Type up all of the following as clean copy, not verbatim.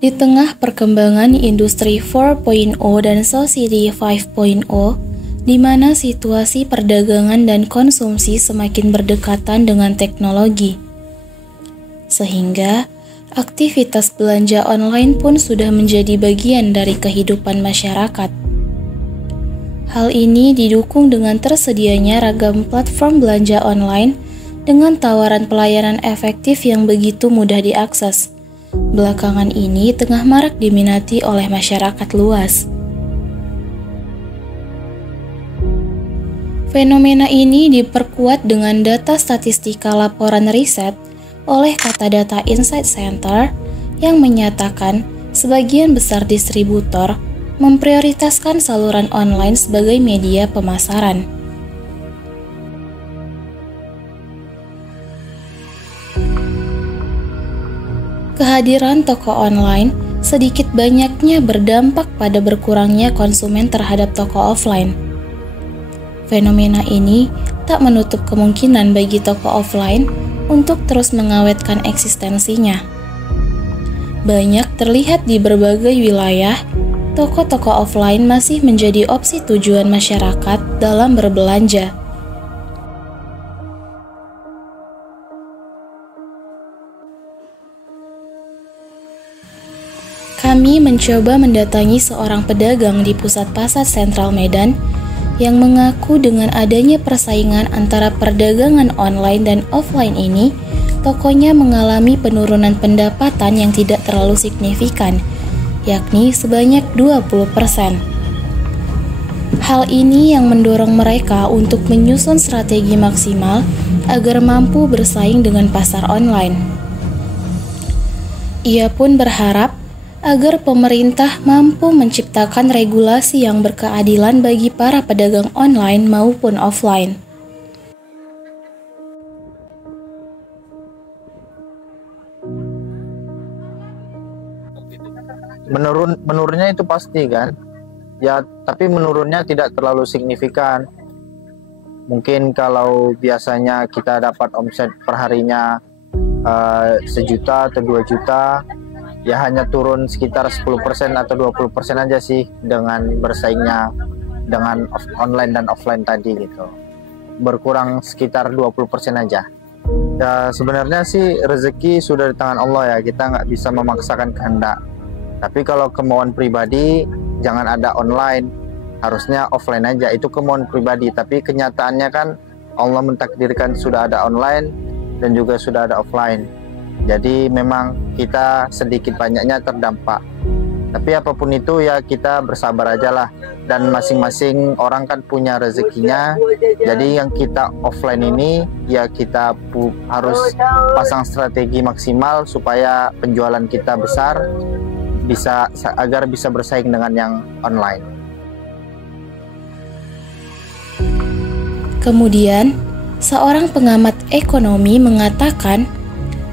Di tengah perkembangan industri 4.0 dan society 5.0, di mana situasi perdagangan dan konsumsi semakin berdekatan dengan teknologi, sehingga aktivitas belanja online pun sudah menjadi bagian dari kehidupan masyarakat. Hal ini didukung dengan tersedianya ragam platform belanja online dengan tawaran pelayanan efektif yang begitu mudah diakses. Belakangan ini tengah marak diminati oleh masyarakat luas. Fenomena ini diperkuat dengan data statistika laporan riset oleh Kata Data Insight Center yang menyatakan sebagian besar distributor memprioritaskan saluran online sebagai media pemasaran. Kehadiran toko online sedikit banyaknya berdampak pada berkurangnya konsumen terhadap toko offline. Fenomena ini tak menutup kemungkinan bagi toko offline untuk terus mengawetkan eksistensinya. Banyak terlihat di berbagai wilayah, toko-toko offline masih menjadi opsi tujuan masyarakat dalam berbelanja. Kami mencoba mendatangi seorang pedagang di pusat pasar sentral Medan yang mengaku dengan adanya persaingan antara perdagangan online dan offline ini, tokonya mengalami penurunan pendapatan yang tidak terlalu signifikan, yakni sebanyak 20%. Hal ini yang mendorong mereka untuk menyusun strategi maksimal agar mampu bersaing dengan pasar online. Ia pun berharap agar pemerintah mampu menciptakan regulasi yang berkeadilan bagi para pedagang online maupun offline. Menurunnya itu pasti kan, ya, tapi menurunnya tidak terlalu signifikan. Mungkin kalau biasanya kita dapat omset per harinya 1 juta atau 2 juta, ya hanya turun sekitar 10% atau 20% aja sih dengan bersaingnya dengan online dan offline tadi gitu. Berkurang sekitar 20% aja. Ya sebenarnya sih rezeki sudah di tangan Allah ya, kita nggak bisa memaksakan kehendak. Tapi kalau kemauan pribadi, jangan ada online, harusnya offline aja, itu kemauan pribadi. Tapi kenyataannya kan Allah mentakdirkan sudah ada online dan juga sudah ada offline. Jadi memang kita sedikit banyaknya terdampak. Tapi apapun itu ya kita bersabar aja lah. Dan masing-masing orang kan punya rezekinya. Jadi yang kita offline ini ya kita harus pasang strategi maksimal supaya penjualan kita besar, agar bisa bersaing dengan yang online. Kemudian, seorang pengamat ekonomi mengatakan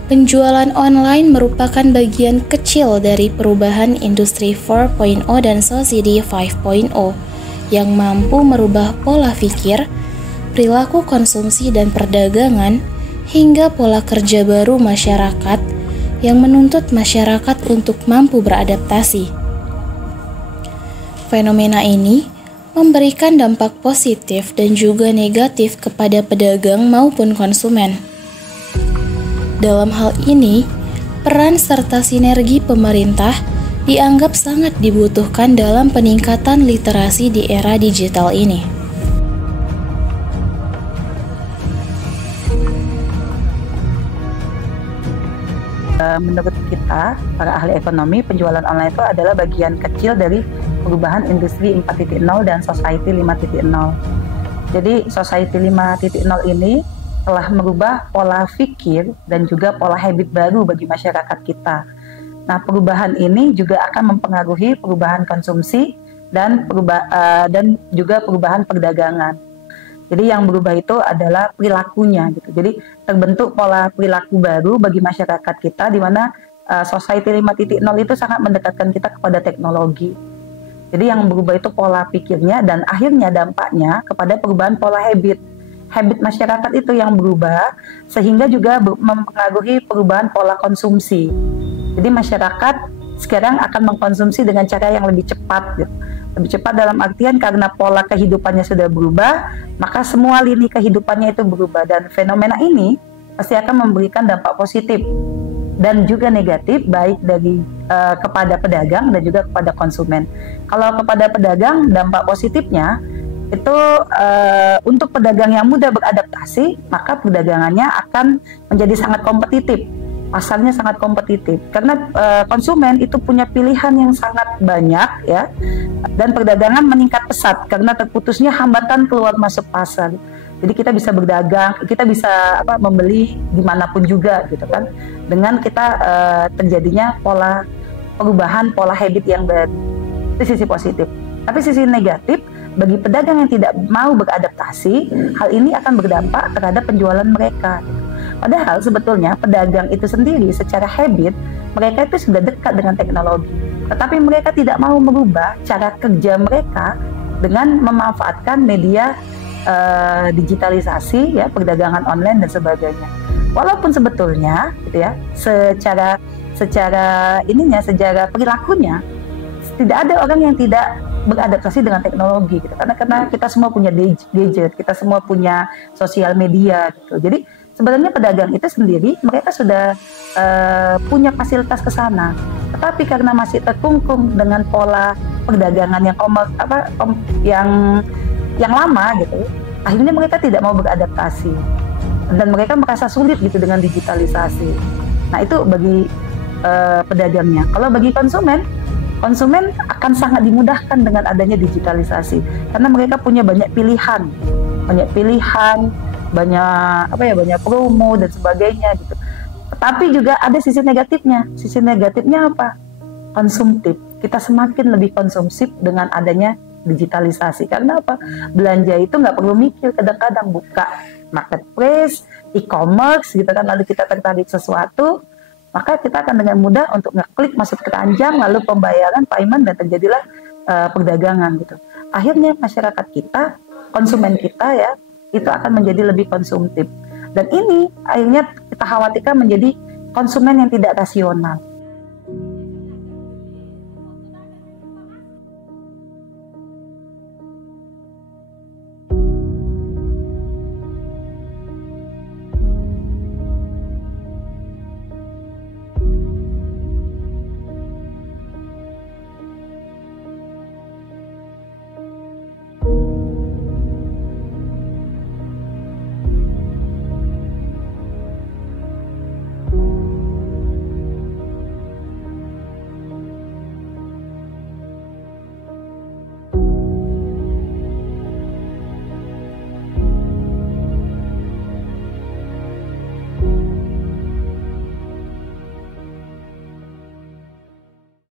penjualan online merupakan bagian kecil dari perubahan industri 4.0 dan society 5.0 yang mampu merubah pola pikir, perilaku konsumsi dan perdagangan, hingga pola kerja baru masyarakat yang menuntut masyarakat untuk mampu beradaptasi. Fenomena ini memberikan dampak positif dan juga negatif kepada pedagang maupun konsumen. Dalam hal ini, peran serta sinergi pemerintah dianggap sangat dibutuhkan dalam peningkatan literasi di era digital ini. Menurut kita, para ahli ekonomi, penjualan online itu adalah bagian kecil dari perubahan industri 4.0 dan society 5.0. Jadi, society 5.0 ini telah merubah pola pikir dan juga pola habit baru bagi masyarakat kita. Nah, perubahan ini juga akan mempengaruhi perubahan konsumsi dan juga perubahan perdagangan. Jadi yang berubah itu adalah perilakunya gitu. Jadi terbentuk pola perilaku baru bagi masyarakat kita di mana society 5.0 itu sangat mendekatkan kita kepada teknologi. Jadi yang berubah itu pola pikirnya dan akhirnya dampaknya kepada perubahan pola habit. Habit masyarakat itu yang berubah sehingga juga mempengaruhi perubahan pola konsumsi. Jadi masyarakat sekarang akan mengkonsumsi dengan cara yang lebih cepat gitu. Lebih cepat dalam artian karena pola kehidupannya sudah berubah, maka semua lini kehidupannya itu berubah, dan fenomena ini pasti akan memberikan dampak positif dan juga negatif, baik dari kepada pedagang dan juga kepada konsumen. Kalau kepada pedagang, dampak positifnya itu untuk pedagang yang mudah beradaptasi, maka perdagangannya akan menjadi sangat kompetitif, pasarnya sangat kompetitif karena konsumen itu punya pilihan yang sangat banyak ya, dan perdagangan meningkat pesat karena terputusnya hambatan keluar masuk pasar. Jadi kita bisa berdagang, kita bisa membeli dimanapun juga gitu kan, dengan kita terjadinya perubahan pola habit yang baru. Itu sisi positif. Tapi sisi negatif, bagi pedagang yang tidak mau beradaptasi, hal ini akan berdampak terhadap penjualan mereka. Padahal sebetulnya pedagang itu sendiri secara habit, mereka itu sudah dekat dengan teknologi. Tetapi mereka tidak mau merubah cara kerja mereka dengan memanfaatkan media digitalisasi ya, perdagangan online dan sebagainya. Walaupun sebetulnya gitu ya, secara perilakunya tidak ada orang yang tidak beradaptasi dengan teknologi gitu. Karena kita semua punya gadget, kita semua punya sosial media gitu. Jadi sebenarnya pedagang itu sendiri mereka sudah punya fasilitas ke sana. Tetapi karena masih terkungkung dengan pola perdagangan yang lama gitu, akhirnya mereka tidak mau beradaptasi dan mereka merasa sulit gitu dengan digitalisasi. Nah itu bagi pedagangnya. Kalau bagi konsumen akan sangat dimudahkan dengan adanya digitalisasi karena mereka punya banyak pilihan, banyak promo dan sebagainya gitu. Tetapi juga ada sisi negatifnya. Sisi negatifnya apa? Konsumtif. Kita semakin lebih konsumtif dengan adanya digitalisasi. Karena apa? Belanja itu nggak perlu mikir, kadang-kadang buka marketplace, e-commerce gitu kan, lalu kita tertarik sesuatu, maka kita akan dengan mudah untuk ngeklik masuk ke keranjang, lalu pembayaran, payment, dan terjadilah perdagangan gitu. Akhirnya masyarakat kita, konsumen kita ya, itu akan menjadi lebih konsumtif. Dan ini akhirnya kita khawatirkan menjadi konsumen yang tidak rasional.